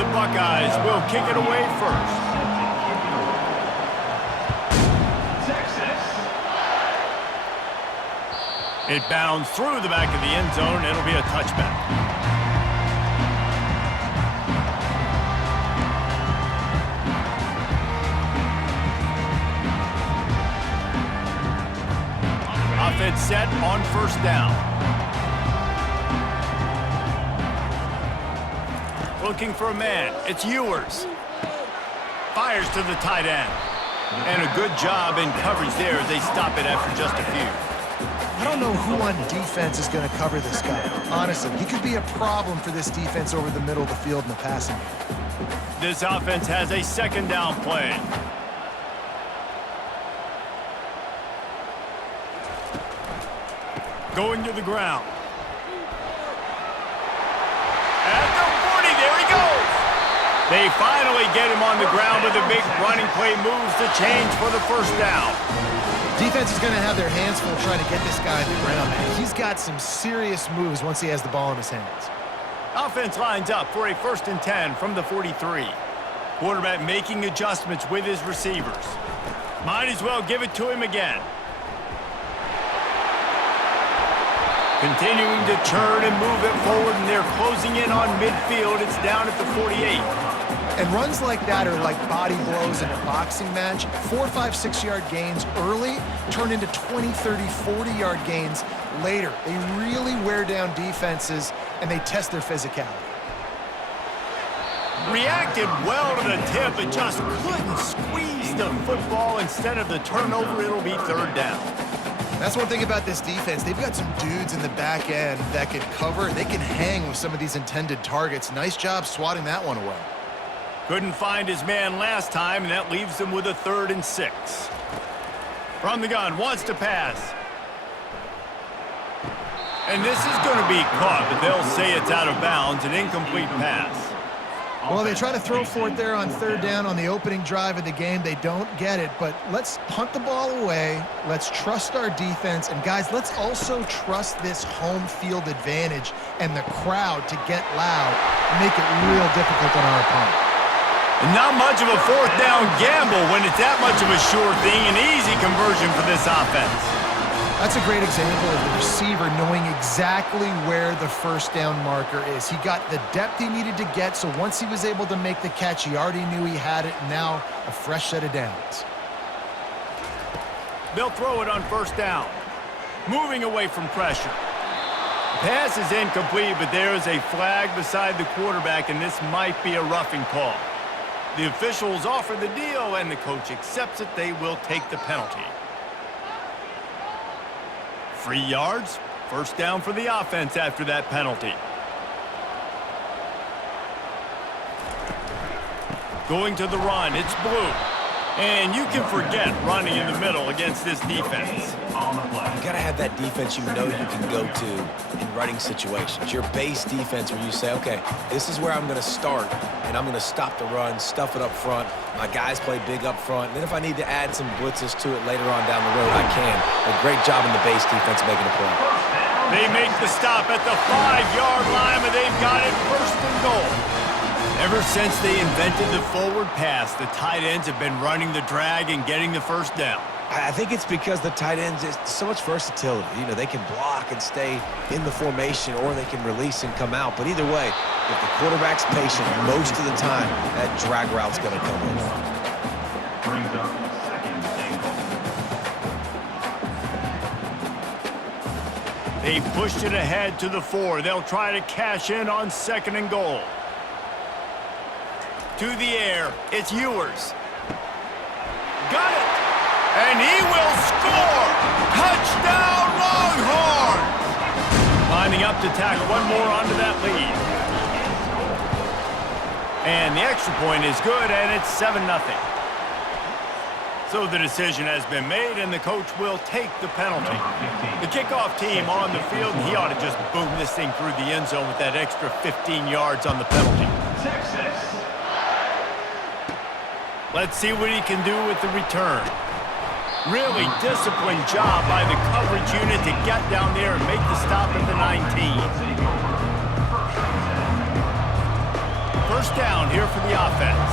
the Buckeyes will kick it away first. It bounds through the back of the end zone. It'll be a touchback. Offense set on first down. Looking for a man. It's Ewers. Fires to the tight end. And a good job in coverage there as they stop it after just a few. I don't know who on defense is going to cover this guy. Honestly, he could be a problem for this defense over the middle of the field in the passing game. This offense has a second down play. Going to the ground. At the 40, there he goes. They finally get him on the ground with a big running play, moves the change for the first down. Defense is going to have their hands full trying to get this guy on the ground, man. He's got some serious moves once he has the ball in his hands. Offense lines up for a 1st and 10 from the 43. Quarterback making adjustments with his receivers. Might as well give it to him again. Continuing to turn and move it forward, and they're closing in on midfield. It's down at the 48. And runs like that are like body blows in a boxing match. 4, 5, 6-yard gains early turn into 20, 30, 40-yard gains later. They really wear down defenses, and they test their physicality. Reacted well to the tip, but just couldn't squeeze the football. Instead of the turnover, it'll be 3rd down. That's one thing about this defense. They've got some dudes in the back end that can cover, and they can hang with some of these intended targets. Nice job swatting that one away. Couldn't find his man last time, and that leaves him with a 3rd and 6. From the gun, wants to pass. And this is going to be caught, but they'll say it's out of bounds, an incomplete pass. Well, they try to throw for it there on 3rd down on the opening drive of the game. They don't get it, but let's punt the ball away. Let's trust our defense. And, guys, let's also trust this home field advantage and the crowd to get loud and make it real difficult on our opponent. And not much of a 4th down gamble when it's that much of a sure thing, an easy conversion for this offense. That's a great example of the receiver knowing exactly where the 1st down marker is. He got the depth he needed to get, so once he was able to make the catch, he already knew he had it, and now a fresh set of downs. They'll throw it on 1st down. Moving away from pressure. Pass is incomplete, but there is a flag beside the quarterback, and this might be a roughing call. The officials offer the deal, and the coach accepts it. They will take the penalty. 3 yards, 1st down for the offense after that penalty. Going to the run, it's Blue. And you can forget running in the middle against this defense. You got to have that defense you know you can go to in running situations. Your base defense where you say, okay, this is where I'm going to start, and I'm going to stop the run, stuff it up front. My guys play big up front. And then if I need to add some blitzes to it later on down the road, I can. A great job in the base defense making a play. They make the stop at the 5-yard line, but they've got it 1st and goal. Ever since they invented the forward pass, the tight ends have been running the drag and getting the 1st down. I think it's because the tight ends, is so much versatility. You know, they can block and stay in the formation, or they can release and come out. But either way, if the quarterback's patient, most of the time, that drag route's going to come in. They've pushed it ahead to the 4. They'll try to cash in on 2nd and goal. To the air, it's Ewers. Got it! And he will score! Touchdown, Longhorns! Lining up to tack one more onto that lead. And the extra point is good, and it's 7-0. So the decision has been made, and the coach will take the penalty. The kickoff team on the field, he ought to just boom this thing through the end zone with that extra 15 yards on the penalty. Let's see what he can do with the return. Really disciplined job by the coverage unit to get down there and make the stop at the 19. first down here for the offense.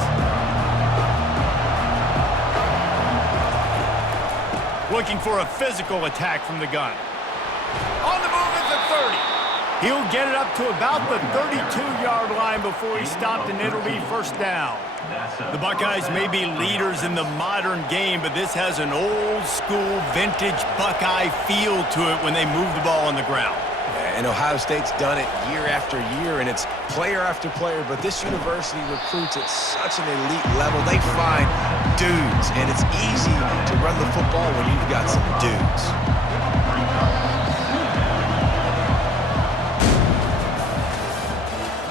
Looking for a physical attack from the gun. On the move at the 30. He'll get it up to about the 32-yard line before he's stopped, and it'll be first down. The Buckeyes may be leaders in the modern game, but this has an old-school, vintage Buckeye feel to it when they move the ball on the ground. And Ohio State's done it year after year, and it's player after player, but this university recruits at such an elite level. They find dudes, and it's easy to run the football when you've got some dudes.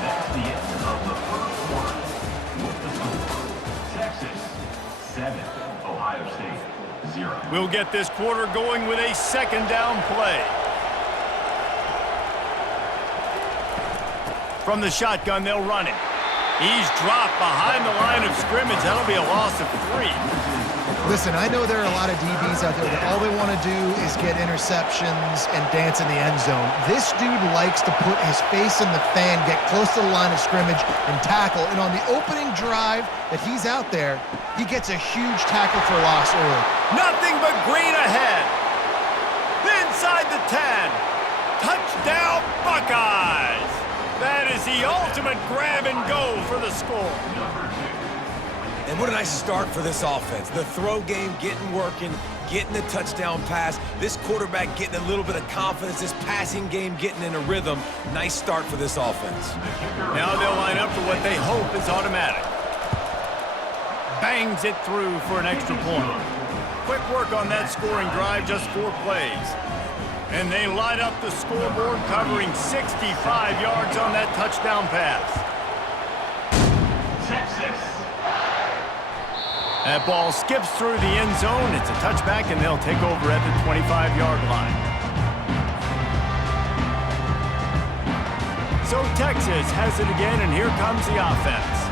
That's the end of the first quarter. With the score, Texas 7, Ohio State 0. We'll get this quarter going with a second down play. From the shotgun, they'll run it. He's dropped behind the line of scrimmage. That'll be a loss of 3. Listen, I know there are a lot of DBs out there that all they want to do is get interceptions and dance in the end zone. This dude likes to put his face in the fan, get close to the line of scrimmage, and tackle. And on the opening drive that he's out there, he gets a huge tackle for loss early. Nothing but green ahead. Inside the 10. Touchdown, Buckeyes. That is the ultimate grab and go for the score. And what a nice start for this offense. The throw game getting working, getting the touchdown pass. This quarterback getting a little bit of confidence. This passing game getting in a rhythm. Nice start for this offense. Now they'll line up for what they hope is automatic. Bangs it through for an extra point. Quick work on that scoring drive, just 4 plays. And they light up the scoreboard, covering 65 yards on that touchdown pass. Texas. That ball skips through the end zone. It's a touchback, and they'll take over at the 25-yard line. So Texas has it again, and here comes the offense.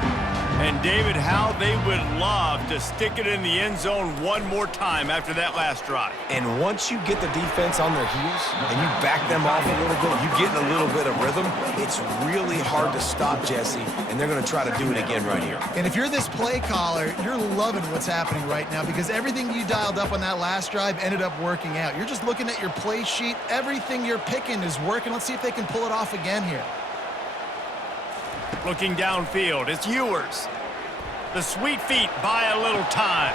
And David, how they would love to stick it in the end zone one more time after that last drive. And once you get the defense on their heels and you back them off a little bit, you get in a little bit of rhythm, it's really hard to stop, Jesse, and they're going to try to do it again right here. And if you're this play caller, you're loving what's happening right now because everything you dialed up on that last drive ended up working out. You're just looking at your play sheet. Everything you're picking is working. Let's see if they can pull it off again here. Looking downfield, it's Ewers. The sweet feet buy a little time.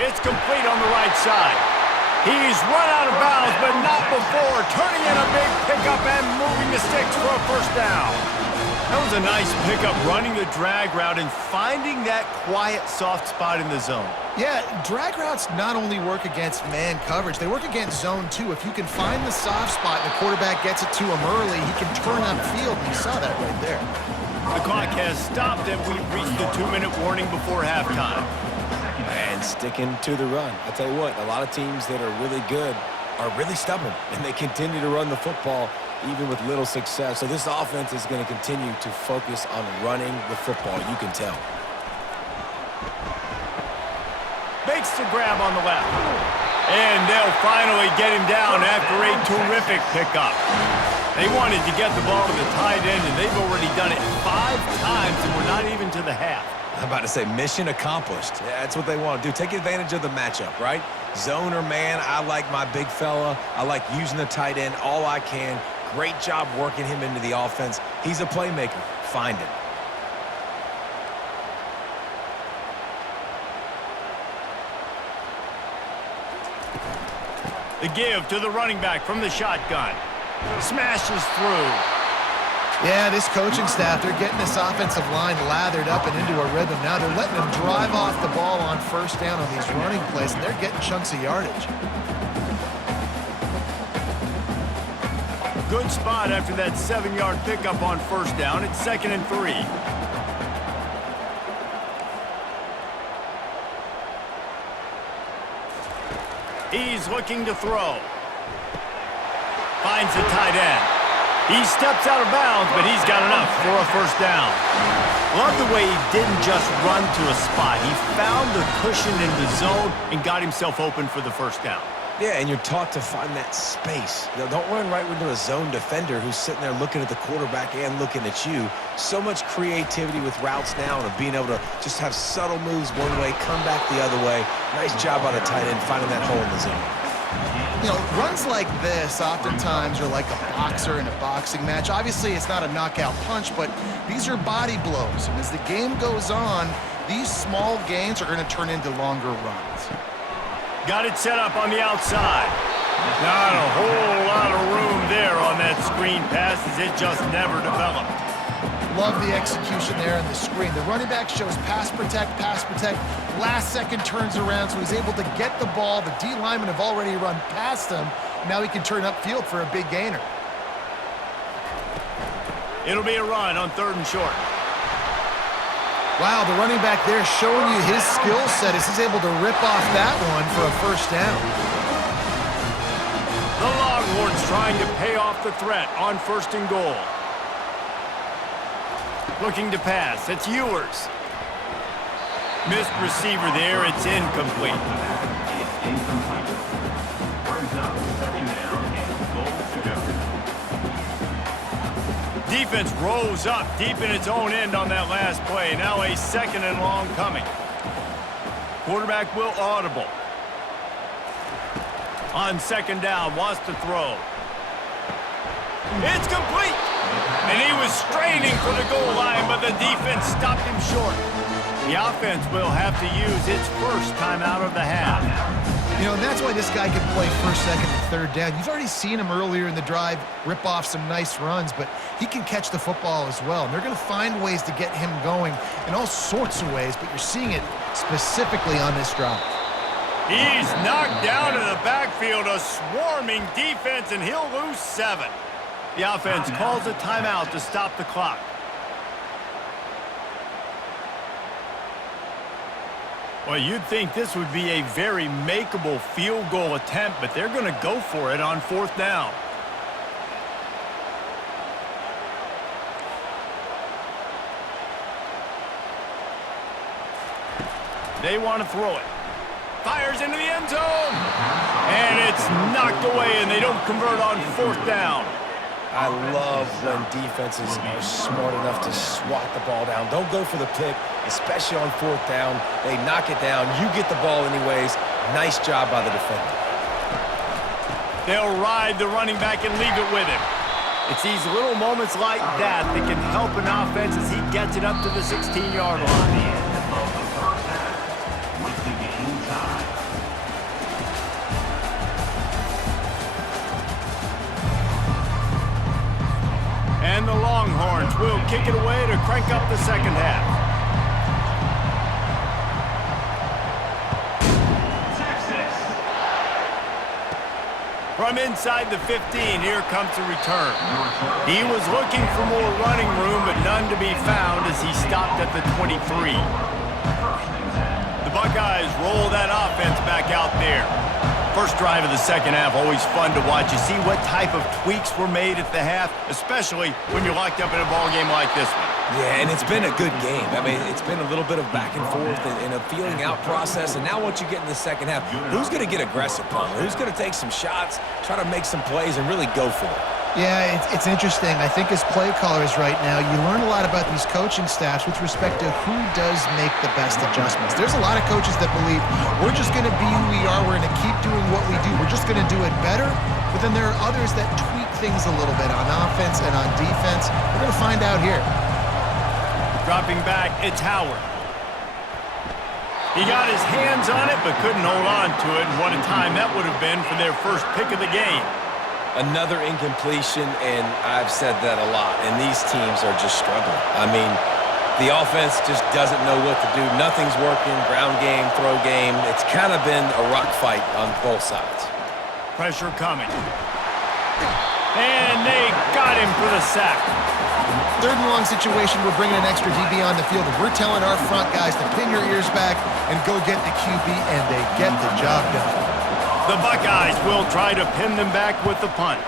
It's complete on the right side. He's run out of bounds, but not before turning in a big pickup and moving the sticks for a first down. That was a nice pickup, running the drag route and finding that quiet, soft spot in the zone. Yeah, drag routes not only work against man coverage, they work against zone too. If you can find the soft spot and the quarterback gets it to him early, he can turn upfield, and you saw that right there. The clock has stopped, and we've reached the 2-minute warning before halftime. And sticking to the run. I tell you what, a lot of teams that are really good are really stubborn, and they continue to run the football even with little success. So this offense is going to continue to focus on running the football, you can tell. Makes the grab on the left. And they'll finally get him down after a terrific pickup. They wanted to get the ball to the tight end, and they've already done it 5 times, and we're not even to the half. I'm about to say mission accomplished. That's what they want to do. Take advantage of the matchup, right? Zone or man, I like my big fella. I like using the tight end all I can. Great job working him into the offense. He's a playmaker. Find him. The give to the running back from the shotgun. Smashes through. Yeah, this coaching staff, they're getting this offensive line lathered up and into a rhythm. Now they're letting them drive off the ball on first down on these running plays, and they're getting chunks of yardage. Good spot after that 7-yard pickup on first down. It's 2nd and 3. He's looking to throw. Finds the tight end. He steps out of bounds, but he's got enough for a first down. Love the way he didn't just run to a spot. He found the cushion in the zone and got himself open for the first down. Yeah, and you're taught to find that space. Don't run right into a zone defender who's sitting there looking at the quarterback and looking at you. So much creativity with routes now and of being able to just have subtle moves one way, come back the other way. Nice job by the tight end finding that hole in the zone. You know, runs like this oftentimes are like a boxer in a boxing match. Obviously, it's not a knockout punch, but these are body blows. And as the game goes on, these small gains are going to turn into longer runs. Got it set up on the outside. Not a whole lot of room there on that screen pass as it just never developed. Love the execution there in the screen. The running back shows pass protect, last second turns around, so he's able to get the ball. The D linemen have already run past him. Now he can turn upfield for a big gainer. It'll be a run on 3rd and short. Wow, the running back there showing you his skill set as he's able to rip off that one for a 1st down. The Longhorns trying to pay off the threat on 1st and goal. Looking to pass. It's Ewers. Missed receiver there. It's incomplete. It's incomplete. Brings up 2nd down and goal to go. Defense rose up deep in its own end on that last play. Now a 2nd and long coming. Quarterback will audible. On 2nd down, wants to throw. It's complete! And he was straining for the goal line, but the defense stopped him short. The offense will have to use its first timeout of the half. You know, and that's why this guy can play 1st, 2nd, and 3rd down. You've already seen him earlier in the drive rip off some nice runs, but he can catch the football as well. And they're going to find ways to get him going in all sorts of ways, but you're seeing it specifically on this drive. He's knocked down in the backfield, a swarming defense, and he'll lose 7. The offense calls a timeout to stop the clock. Well, you'd think this would be a very makeable field goal attempt, but they're going to go for it on 4th down. They want to throw it. Fires into the end zone. And it's knocked away, and they don't convert on 4th down. I love when defenses are smart enough to swat the ball down. Don't go for the pick, especially on 4th down. They knock it down. You get the ball anyways. Nice job by the defender. They'll ride the running back and leave it with him. It's these little moments like that that can help an offense as he gets it up to the 16-yard line. And the Longhorns will kick it away to crank up the 2nd half. Texas. From inside the 15, here comes the return. He was looking for more running room, but none to be found as he stopped at the 23. The Buckeyes roll that offense back out there. First drive of the 2nd half, always fun to watch. You see what type of tweaks were made at the half, especially when you're locked up in a ball game like this one. Yeah, and it's been a good game. I mean, it's been a little bit of back and forth and a feeling out process. And now once you get in the 2nd half, who's going to get aggressive, Palmer? Who's going to take some shots, try to make some plays, and really go for it? Yeah, it's interesting. I think as play callers right now, you learn a lot about these coaching staffs with respect to who does make the best adjustments. There's a lot of coaches that believe we're just going to be who we are. We're going to keep doing what we do. We're just going to do it better. But then there are others that tweak things a little bit on offense and on defense. We're going to find out here. Dropping back, it's Howard. He got his hands on it, but couldn't hold on to it. And what a time that would have been for their first pick of the game. Another incompletion, and I've said that a lot, and these teams are just struggling. I mean, the offense just doesn't know what to do. Nothing's working, ground game, throw game. It's kind of been a rock fight on both sides. Pressure coming. And they got him for the sack. 3rd and long situation, we're bringing an extra DB on the field, and we're telling our front guys to pin your ears back and go get the QB, and they get the job done. The Buckeyes will try to pin them back with the punt.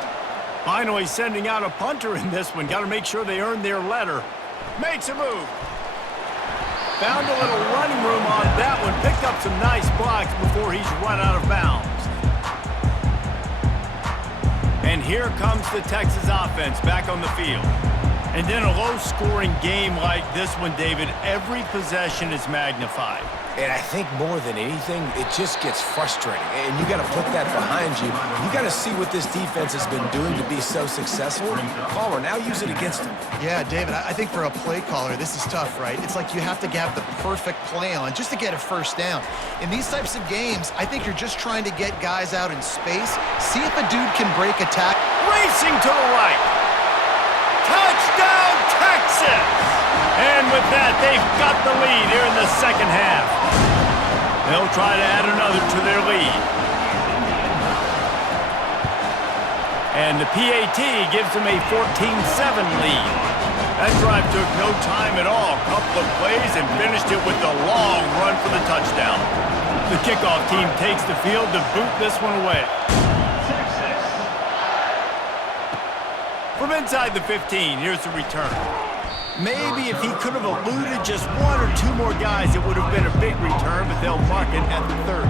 Finally sending out a punter in this one. Got to make sure they earn their letter. Makes a move. Found a little running room on that one. Picked up some nice blocks before he's run out of bounds. And here comes the Texas offense back on the field. And in a low-scoring game like this one, David, every possession is magnified. And I think more than anything, it just gets frustrating. And you got to put that behind you. You got to see what this defense has been doing to be so successful. Caller, now use it against them. Yeah, David, I think for a play caller, this is tough, right? It's like you have to have the perfect play on just to get a first down. In these types of games, I think you're just trying to get guys out in space, see if a dude can break a tackle. Racing to the right. Touchdown, Texas! And with that, they've got the lead here in the second half. They'll try to add another to their lead. And the PAT gives them a 14-7 lead. That drive took no time at all. Couple of plays and finished it with a long run for the touchdown. The kickoff team takes the field to boot this one away. From inside the 15, here's the return. Maybe if he could have eluded just one or two more guys, it would have been a big return, but they'll mark it at the 30.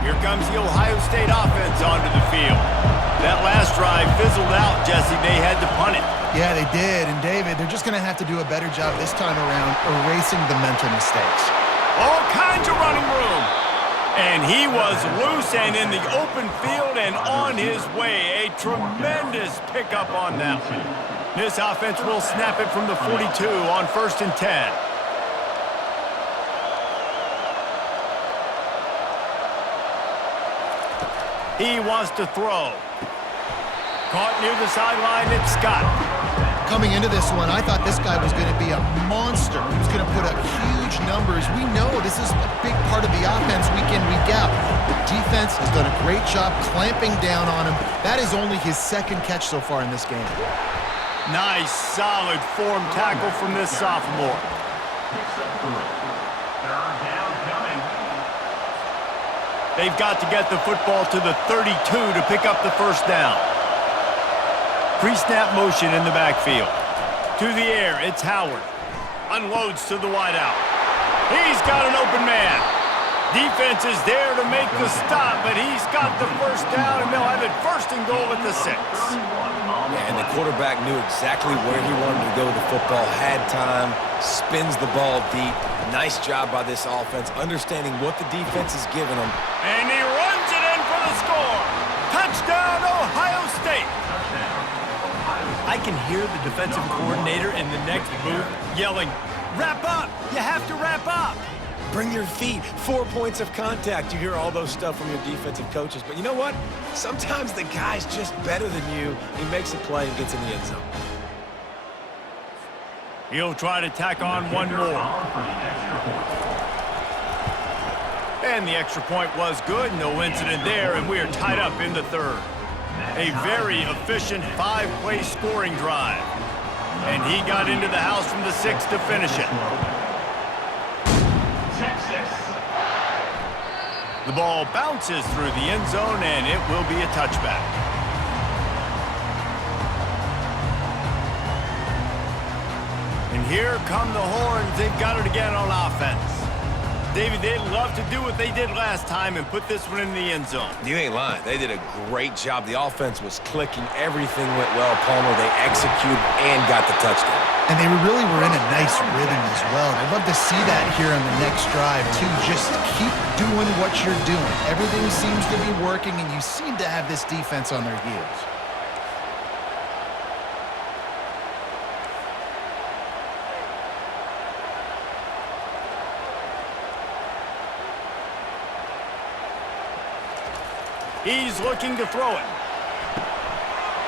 Here comes the Ohio State offense onto the field. That last drive fizzled out, Jesse. They had to punt it. Yeah, they did. And, David, they're just going to have to do a better job this time around erasing the mental mistakes. All kinds of running room. And he was loose and in the open field and on his way. A tremendous pickup on that one. This offense will snap it from the 42 on 1st and 10. He wants to throw. Caught near the sideline, it's Scott. Coming into this one, I thought this guy was going to be a monster. He was going to put up huge numbers. We know this is a big part of the offense week in, week out. The defense has done a great job clamping down on him. That is only his second catch so far in this game. Nice, solid form tackle from this sophomore. They've got to get the football to the 32 to pick up the first down. Pre-snap motion in the backfield. To the air, it's Howard. Unloads to the wideout. He's got an open man. Defense is there to make the stop, but he's got the first down, and they'll have it 1st and goal at the 6. Yeah, and the quarterback knew exactly where he wanted to go with the football, had time, spins the ball deep. Nice job by this offense, understanding what the defense is giving them. And he runs it in for the score. Touchdown, Ohio State. I can hear the defensive coordinator in the next booth yelling, "Wrap up! You have to wrap up!" Bring your feet, 4 points of contact. You hear all those stuff from your defensive coaches. But you know what? Sometimes the guy's just better than you. He makes a play and gets in the end zone. He'll try to tack on one more. And the extra point was good. No incident there, and we are tied up in the 3rd. A very efficient 5-play scoring drive. And he got into the house from the 6 to finish it. The ball bounces through the end zone, and it will be a touchback. And here come the horns. They've got it again on offense. David, they'd love to do what they did last time and put this one in the end zone. You ain't lying. They did a great job. The offense was clicking. Everything went well. Palmer, they executed and got the touchdown. And they really were in a nice rhythm as well. And I'd love to see that here on the next drive, too. Just keep doing what you're doing. Everything seems to be working, and you seem to have this defense on their heels. He's looking to throw it.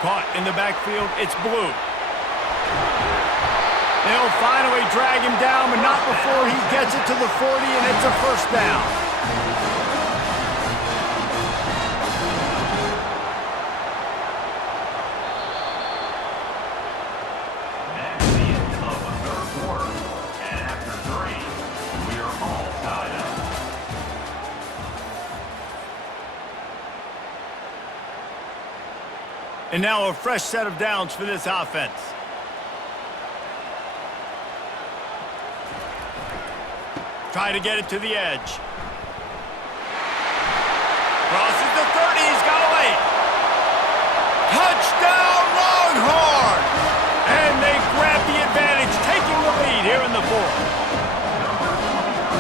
Caught in the backfield, it's Blue. They'll finally drag him down, but not before he gets it to the 40, and it's a first down. That's the end of the 3rd quarter. And after 3, we are all tied up. And now a fresh set of downs for this offense. Try to get it to the edge. Crosses the 30, he's got away. Touchdown, Longhorns! And they grab the advantage, taking the lead here in the fourth.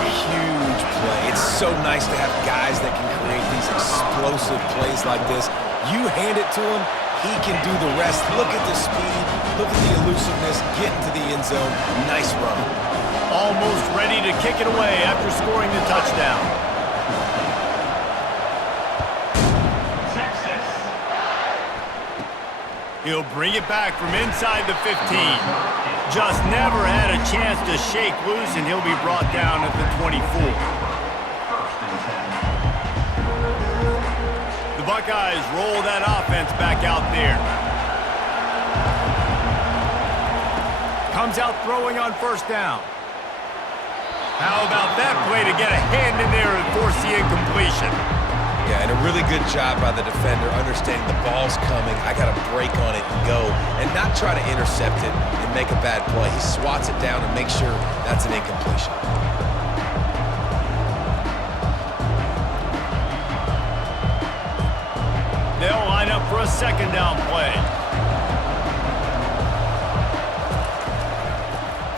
Huge play. It's so nice to have guys that can create these explosive plays like this. You hand it to him, he can do the rest. Look at the speed, look at the elusiveness, get into the end zone. Nice run. Almost ready to kick it away after scoring the touchdown. Texas. He'll bring it back from inside the 15. Just never had a chance to shake loose, and he'll be brought down at the 24. First and 10. The Buckeyes roll that offense back out there. Comes out throwing on first down. How about that play to get a hand in there and force the incompletion? Yeah, and a really good job by the defender understanding the ball's coming. I got to break on it and go and not try to intercept it and make a bad play. He swats it down and makes sure that's an incompletion. They'll line up for a second down play.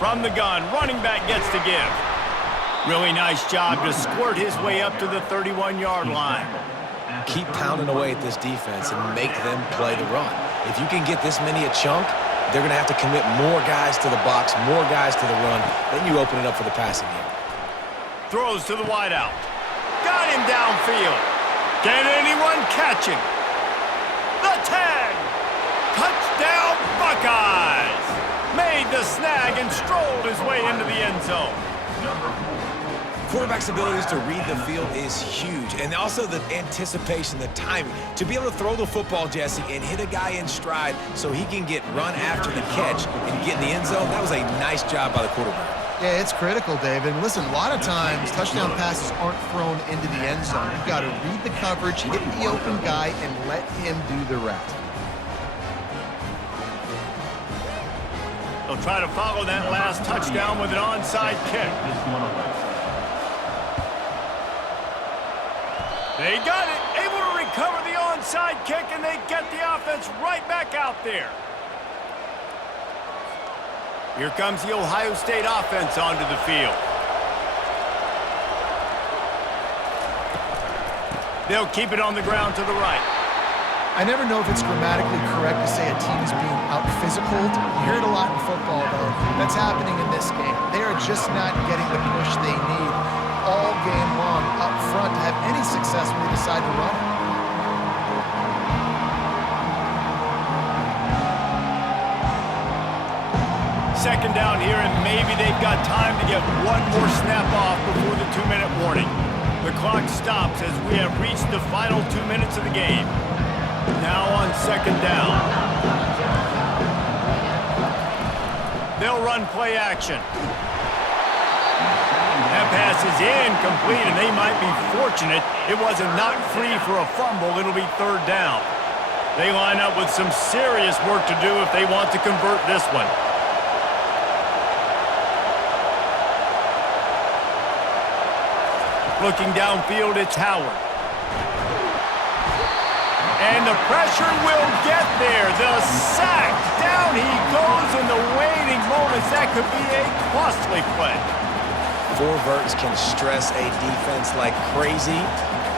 From the gun, running back gets to give. Really nice job to squirt his way up to the 31-yard line. Keep pounding away at this defense and make them play the run. If you can get this many a chunk, they're going to have to commit more guys to the box, more guys to the run. Then you open it up for the passing game. Throws to the wideout. Got him downfield. Can anyone catch him? The 10. Touchdown, Buckeyes. Made the snag and strolled his way into the end zone. Quarterback's abilities to read the field is huge, and also the anticipation, the timing. To be able to throw the football, Jesse, and hit a guy in stride so he can get run after the catch and get in the end zone, that was a nice job by the quarterback. Yeah, it's critical, David. And listen, a lot of times touchdown passes aren't thrown into the end zone. You've got to read the coverage, hit the open guy, and let him do the rest. They'll try to follow that last touchdown with an onside kick. This one away. They got it, able to recover the onside kick, and they get the offense right back out there. Here comes the Ohio State offense onto the field. They'll keep it on the ground to the right. I never know if it's grammatically correct to say a team is being out-physicaled. You hear it a lot in football, though. That's happening in this game. They are just not getting the push they need all game long up front to have any success when they decide to run it. Second down here, and maybe they've got time to get one more snap off before the 2-minute warning. The clock stops as we have reached the final 2 minutes of the game. Now on second down. They'll run play action. That pass is incomplete, and they might be fortunate it wasn't knocked free for a fumble. It'll be third down. They line up with some serious work to do if they want to convert this one. Looking downfield, it's Howard. And the pressure will get there. The sack. Down he goes in the waiting moments. That could be a costly play. Four verts can stress a defense like crazy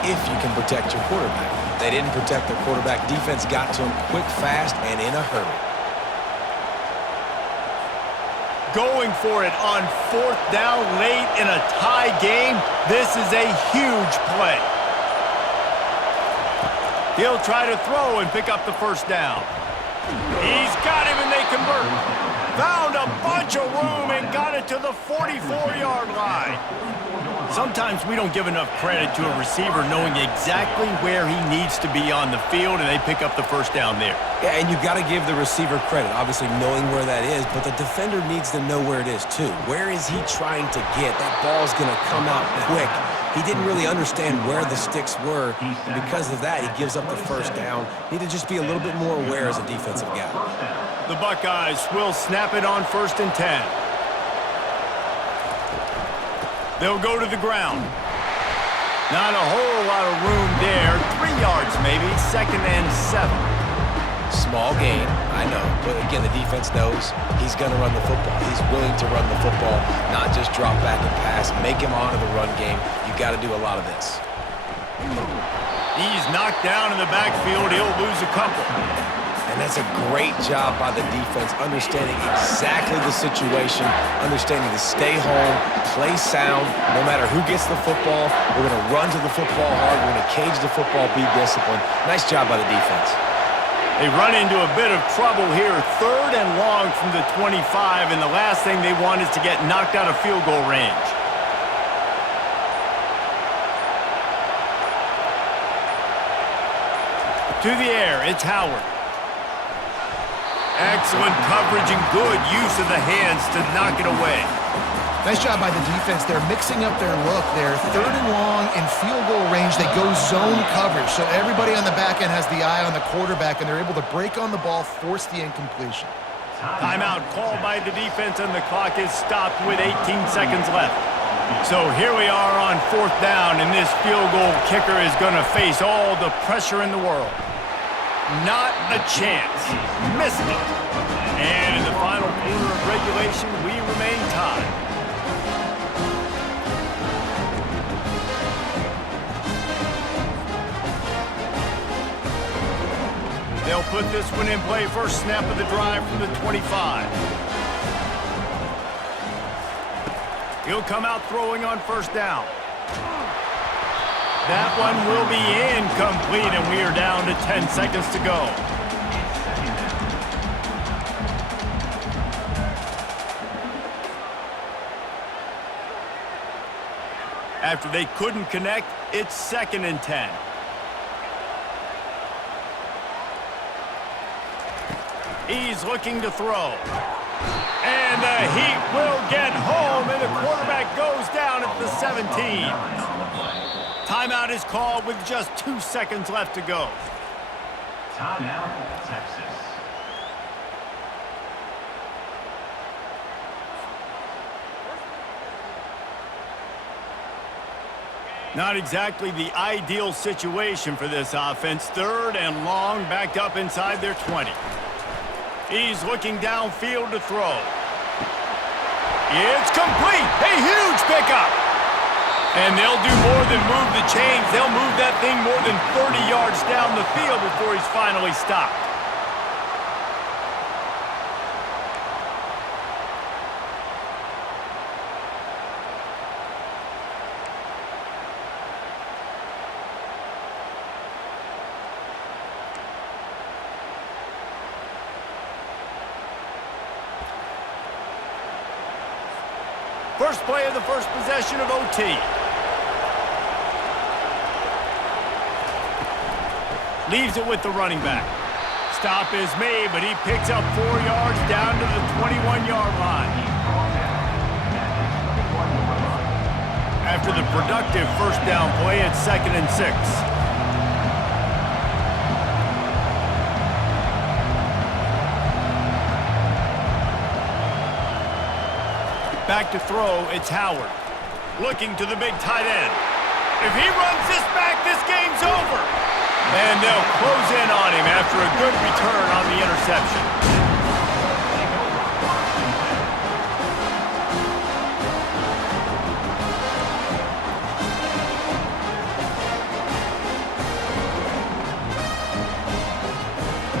if you can protect your quarterback. They didn't protect their quarterback. Defense got to him quick, fast, and in a hurry. Going for it on fourth down late in a tie game. This is a huge play. He'll try to throw and pick up the first down. He's got him, and they convert. Found a bunch of room and got it to the 44-yard line. Sometimes we don't give enough credit to a receiver knowing exactly where he needs to be on the field, and they pick up the first down there. Yeah, and you've got to give the receiver credit, obviously knowing where that is, but the defender needs to know where it is too. Where is he trying to get? That ball's going to come out quick. He didn't really understand where the sticks were, and because of that, he gives up the first down. Need to just be a little bit more aware as a defensive guy. The Buckeyes will snap it on 1st and 10. They'll go to the ground. Not a whole lot of room there. 3 yards maybe, 2nd and 7. Small gain, I know. But again, the defense knows he's going to run the football. He's willing to run the football, not just drop back and pass, make him honor the run game. You got to do a lot of this. He's knocked down in the backfield. He'll lose a couple. And that's a great job by the defense, understanding exactly the situation, understanding to stay home, play sound, no matter who gets the football. We're going to run to the football hard. We're going to cage the football, be disciplined. Nice job by the defense. They run into a bit of trouble here. 3rd and long from the 25, and the last thing they want is to get knocked out of field goal range. To the air, it's Howard. Excellent coverage and good use of the hands to knock it away. Nice job by the defense. They're mixing up their look. They're 3rd and long in field goal range. They go zone coverage. So everybody on the back end has the eye on the quarterback, and they're able to break on the ball, force the incompletion. Timeout called by the defense, and the clock is stopped with 18 seconds left. So here we are on 4th down, and this field goal kicker is going to face all the pressure in the world. Not a chance. Missed it. And in the final quarter of regulation, we remain tied. They'll put this one in play. First snap of the drive from the 25. He'll come out throwing on 1st down. That one will be incomplete, and we are down to 10 seconds to go. After they couldn't connect, it's 2nd and 10. He's looking to throw. And the Heat will get home, and the quarterback goes down at the 17. Timeout is called with just 2 seconds left to go. Timeout, Texas. Not exactly the ideal situation for this offense. 3rd and long, backed up inside their 20. He's looking downfield to throw. It's complete. A huge pickup. And they'll do more than move the chains. They'll move that thing more than 30 yards down the field before he's finally stopped. First play of the first possession of OT. Leaves it with the running back. Stop is made, but he picks up 4 yards down to the 21-yard line. After the productive first down play, it's 2nd and 6. Back to throw, it's Howard. Looking to the big tight end. If he runs this back, this game's over. And they'll close in on him after a good return on the interception.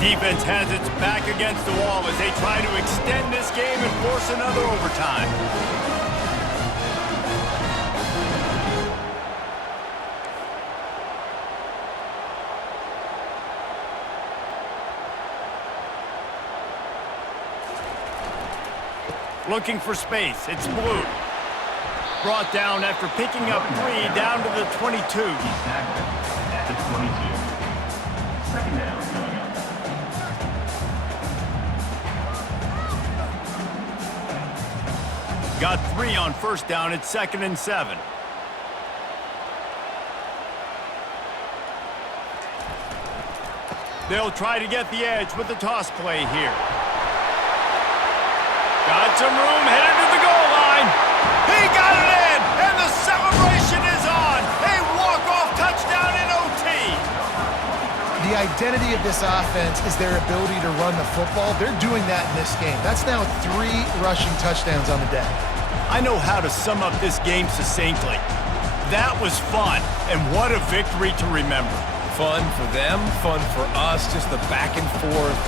Defense has its back against the wall as they try to extend this game and force another overtime. Looking for space. It's Blue. Brought down after picking up 3 down to the 22. At the 22. 2nd down coming up. Got 3 on first down. It's 2nd and 7. They'll try to get the edge with the toss play here. Got some room, headed to the goal line. He got it in, and the celebration is on. A walk-off touchdown in OT. The the identity of this offense is their ability to run the football. They're doing that in this game. That's now 3 rushing touchdowns on the day. I know how to sum up this game succinctly. That was fun, and what a victory to remember. Fun for them, fun for us, just the back and forth,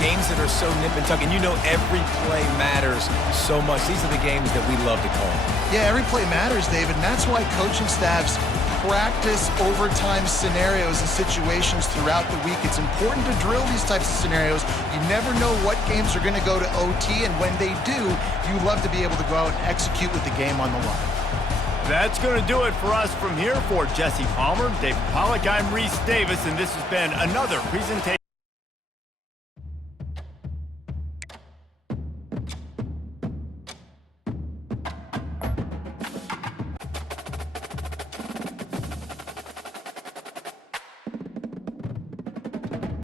games that are so nip and tuck, and you know every play matters so much. These are the games that we love to call. Yeah, every play matters, David, and that's why coaching staffs practice overtime scenarios and situations throughout the week. It's important to drill these types of scenarios. You never know what games are going to go to OT, and when they do, you love to be able to go out and execute with the game on the line. That's going to do it for us from here. For Jesse Palmer, David Pollack, I'm Reese Davis, and this has been another presentation.